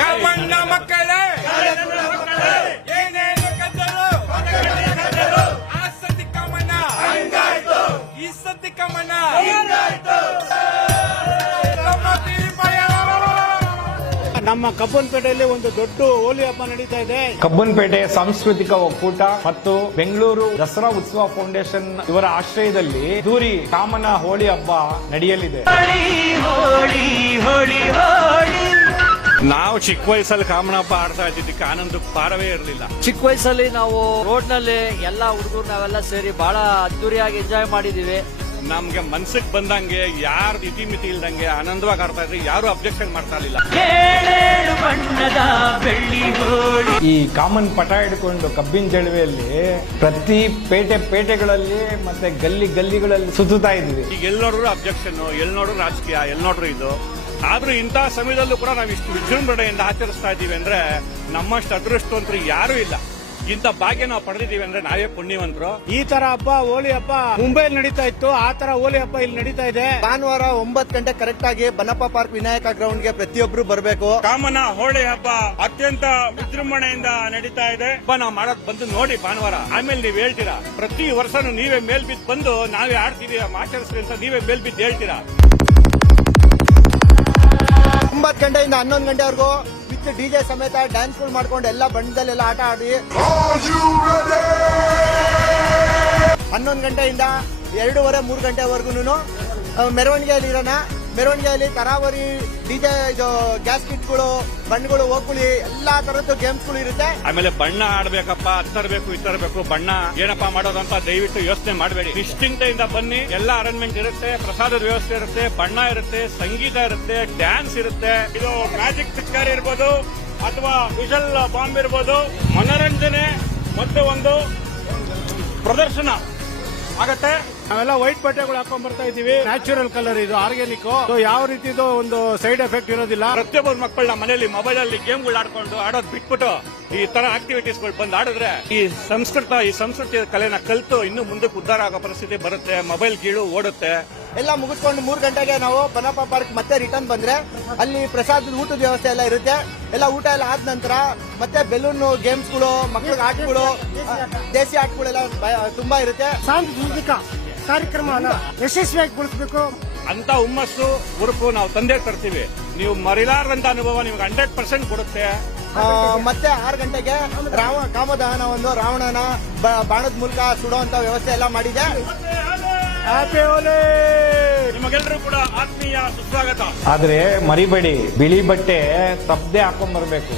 ಕಾಮಣ್ಣ ಮಕ್ಕಳೇ ಏನೇನು ಕದ್ದರು ಆ ಸತಿ ಕಾಮಣ್ಣ ಈ ಸತಿ ಕಾಮಣ್ಣ ನಮ್ಮ ಕಬ್ಬನ್ಪೇಟೆಯಲ್ಲಿ ಒಂದು ದೊಡ್ಡ ಹೋಲಿ ಹಬ್ಬ ನಡೀತಾ ಇದೆ. ಕಬ್ಬನ್ಪೇಟೆ ಸಾಂಸ್ಕೃತಿಕ ಒಕ್ಕೂಟ ಮತ್ತು ಬೆಂಗಳೂರು ದಸರಾ ಉತ್ಸವ ಫೌಂಡೇಶನ್ ಇವರ ಆಶ್ರಯದಲ್ಲಿ ದೂರಿ ಕಾಮನ ಹೋಳಿ ಹಬ್ಬ ನಡೆಯಲಿದೆ. ನಾವು ಚಿಕ್ಕ ವಯಸ್ಸಲ್ಲಿ ಕಾಮನ ಹಬ್ಬ ಆಡ್ತಾ ಇದ್ದಿದ್ದಕ್ಕೆ ಆನಂದ ಪಾರವೇ ಇರಲಿಲ್ಲ. ಚಿಕ್ಕ ವಯಸ್ಸಲ್ಲಿ ನಾವು ರೋಡ್ ನಲ್ಲಿ ಎಲ್ಲಾ ಹುಡುಗರು ನಾವೆಲ್ಲ ಸೇರಿ ಬಹಳ ಅದ್ದೂರಿಯಾಗಿ ಎಂಜಾಯ್ ಮಾಡಿದೀವಿ. ನಮ್ಗೆ ಮನ್ಸಿಗೆ ಬಂದಂಗೆ ಯಾರು ಇತಿಮಿತಿ ಇಲ್ದಂಗೆ ಆನಂದವಾಗಿ ಆಡ್ತಾ ಇದ್ರೆ ಯಾರು ಅಬ್ಜೆಕ್ಷನ್ ಮಾಡ್ತಾ ಇರಲಿಲ್ಲ. ಈ ಕಾಮನ್ ಪಟ ಹಿಡ್ಕೊಂಡು ಕಬ್ಬಿನ ಜಳುವೆಯಲ್ಲಿ ಪ್ರತಿ ಪೇಟೆಗಳಲ್ಲಿ ಮತ್ತೆ ಗಲ್ಲಿಗಳಲ್ಲಿ ಸುತ್ತಾ ಇದ್ವಿ. ಈಗ ಎಲ್ಲಿ ನೋಡ್ರು ಅಬ್ಜೆಕ್ಷನ್, ಎಲ್ಲಿ ನೋಡ್ರು ರಾಜಕೀಯ, ಎಲ್ಲಿ ನೋಡ್ರು ಇದು. ಆದ್ರೂ ಇಂತಹ ಸಮಯದಲ್ಲೂ ಕೂಡ ನಾವು ಇಷ್ಟು ವಿಜೃಂಭಣೆಯಿಂದ ಆಚರಿಸ್ತಾ ಇದ್ದೀವಿ ಅಂದ್ರೆ ನಮ್ಮಷ್ಟು ಅದೃಷ್ಟವಂತರು ಯಾರು ಇಲ್ಲ. ಇಂಥ ಭಾಗ್ಯ ನಾವು ಪಡೆದಿದ್ದೀವಿ ಅಂದ್ರೆ ನಾವೇ ಪುಣ್ಯವಂತರು. ಈ ತರ ಹಬ್ಬ ಹೋಲಿ ಹಬ್ಬ ಮುಂಬೈಲಿ ನಡೀತಾ ಇತ್ತು, ಆ ತರ ಹೋಲಿ ಹಬ್ಬ ಇಲ್ಲಿ ನಡೀತಾ ಇದೆ. ಭಾನುವಾರ 9 ಗಂಟೆ ಕರೆಕ್ಟ್ ಆಗಿ ಬನ್ನಪ್ಪ ಪಾರ್ಕ್ ವಿನಾಯಕ ಗ್ರೌಂಡ್ ಗೆ ಪ್ರತಿಯೊಬ್ರು ಬರಬೇಕು. ಕಾಮನ ಹೋಳಿ ಹಬ್ಬ ಅತ್ಯಂತ ವಿಜೃಂಭಣೆಯಿಂದ ನಡೀತಾ ಇದೆ. ನಾವು ಮಾಡಕ್ ಬಂದು ನೋಡಿ ಭಾನುವಾರ. ಆಮೇಲೆ ನೀವ್ ಹೇಳ್ತೀರಾ ಪ್ರತಿ ವರ್ಷನೂ ನೀವೇ ಮೇಲ್ ಬಿದ್ದು ಬಂದು ನಾವೇ ಆಡ್ತೀವಿ ಆಚರಿಸ್ರಿ ಅಂತ ನೀವೇ ಮೇಲ್ ಬಿದ್ದು ಹೇಳ್ತೀರಾ. 9 ಗಂಟೆಯಿಂದ 11 ಗಂಟೆವರೆಗೂ ವಿತ್ ಡಿಜೆ ಸಮೇತ ಡ್ಯಾನ್ಸ್ ಮಾಡ್ಕೊಂಡು ಎಲ್ಲ ಬಣ್ಣದಲ್ಲೆಲ್ಲ ಆಟ ಆಡಿ 11 ಗಂಟೆಯಿಂದ 2:30-3 ಗಂಟೆವರೆಗೂ ಮೆರವಣಿಗೆಯಲ್ಲಿ ಇರೋಣ. ಮೆರವಣಿಗೆಯಲ್ಲಿ ತರಾವರಿ ಡಿಜೆ ಇದು ಗ್ಯಾಸ್ ಕಿಟ್ಗಳು, ಬಣ್ಣಗಳು, ಓಕುಳಿ ಎಲ್ಲಾ ತರದ್ದು ಗೇಮ್ಸ್ಗಳು ಇರುತ್ತೆ. ಆಮೇಲೆ ಬಣ್ಣ ಆಡ್ಬೇಕಪ್ಪ, ತರಬೇಕು ಇತ್ತರಬೇಕು ಬಣ್ಣ ಏನಪ್ಪಾ ಮಾಡೋದಂತ ದಯವಿಟ್ಟು ಯೋಚನೆ ಮಾಡಬೇಡಿ. ನಿಶ್ಚಿಂತೆಯಿಂದ ಬನ್ನಿ. ಎಲ್ಲಾ ಅರೇಂಜ್ಮೆಂಟ್ ಇರುತ್ತೆ, ಪ್ರಸಾದದ ವ್ಯವಸ್ಥೆ ಇರುತ್ತೆ, ಬಣ್ಣ ಇರುತ್ತೆ, ಸಂಗೀತ ಇರುತ್ತೆ, ಡ್ಯಾನ್ಸ್ ಇರುತ್ತೆ. ಇದು ಮ್ಯಾಜಿಕ್ ಪಿಚ್ಕಾರಿ ಇರ್ಬೋದು ಅಥವಾ ವಿಷಲ್ ಬಾಂಬ್ ಇರ್ಬೋದು. ಮನೋರಂಜನೆ ಮತ್ತು ಒಂದು ಪ್ರದರ್ಶನ ಆಗತ್ತೆ. ನಾವೆಲ್ಲ ವೈಟ್ ಬಟ್ಟೆಗಳು ಹಾಕೊಂಡ್ ಬರ್ತಾ ಇದೀವಿ. ನ್ಯಾಚುರಲ್ ಕಲರ್, ಇದು ಆರ್ಗ್ಯಾನಿಕ್. ಯಾವ ರೀತಿದು ಒಂದು ಸೈಡ್ ಎಫೆಕ್ಟ್ ಇರೋದಿಲ್ಲ. ಪ್ರತಿಯೊಬ್ಬರ ಮಕ್ಕಳನ್ನ ಮನೆಯಲ್ಲಿ ಮೊಬೈಲ್ ಅಲ್ಲಿ ಗೇಮ್ಗಳು ಆಡ್ಕೊಂಡು ಆಡೋದ್ ಬಿಟ್ಬಿಟ್ಟು ಈ ತರ ಆಕ್ಟಿವಿಟೀಸ್ ಗಳು ಬಂದು ಆಡಿದ್ರೆ ಈ ಸಂಸ್ಕೃತಿಯ ಕಲೆನ ಕಲಿತು ಇನ್ನು ಮುಂದಕ್ಕೆ ಉದ್ಧಾರ ಆಗೋ ಪರಿಸ್ಥಿತಿ ಬರುತ್ತೆ. ಮೊಬೈಲ್ ಗೀಳು ಓಡುತ್ತೆ. ಎಲ್ಲ ಮುಗಿಸ್ಕೊಂಡು 3 ಗಂಟೆಗೆ ನಾವು ಬನ್ನಪ್ಪ ಪಾರ್ಕ್ ಮತ್ತೆ ರಿಟರ್ನ್ ಬಂದ್ರೆ ಅಲ್ಲಿ ಪ್ರಸಾದದ ಊಟದ ವ್ಯವಸ್ಥೆ ಎಲ್ಲ ಇರುತ್ತೆ. ಎಲ್ಲ ಊಟ ಎಲ್ಲ ಆದ ನಂತರ ಮತ್ತೆ ಬೆಲೂನ್ ಗೇಮ್ಸ್ಗಳು, ಮಕ್ಕಳಿಗೆ ಆಟಗಳು, ದೇಸಿ ಆಟಗಳೆಲ್ಲ ತುಂಬಾ ಇರುತ್ತೆ. ಸಾಂಸ್ಕೃತಿಕ ಕಾರ್ಯಕ್ರಮನ ಯಶಸ್ವಿಯಾಗಿ ಗೊಳಿಸಬೇಕು ಅಂತ ಹುಮ್ಮಸ್ಸು ಉರುಪು ನಾವು ತಂದೆ ತರ್ತೀವಿ. ನೀವು ಮರಿಲಾರದಂತ ಅನುಭವ ನಿಮ್ಗೆ 100% ಕೊಡುತ್ತೆ. ಮತ್ತೆ 6 ಗಂಟೆಗೆ ಕಾಮದಹನ, ಒಂದು ರಾವಣನ ಬಾಣದ ಮೂಲಕ ಸುಡುವಂತ ವ್ಯವಸ್ಥೆ ಎಲ್ಲ ಮಾಡಿದೆ. ಹ್ಯಾಪಿ ಹೋಲಿ. ನಿಮಗೆಲ್ಲರೂ ಕೂಡ ಆತ್ಮೀಯ ಸುಸ್ವಾಗತ. ಆದ್ರೆ ಮರಿಬೇಡಿ, ಬಿಳಿ ಬಟ್ಟೆ ತಪ್ಪದೆ ಹಾಕೊಂಡ್ ಬರ್ಬೇಕು.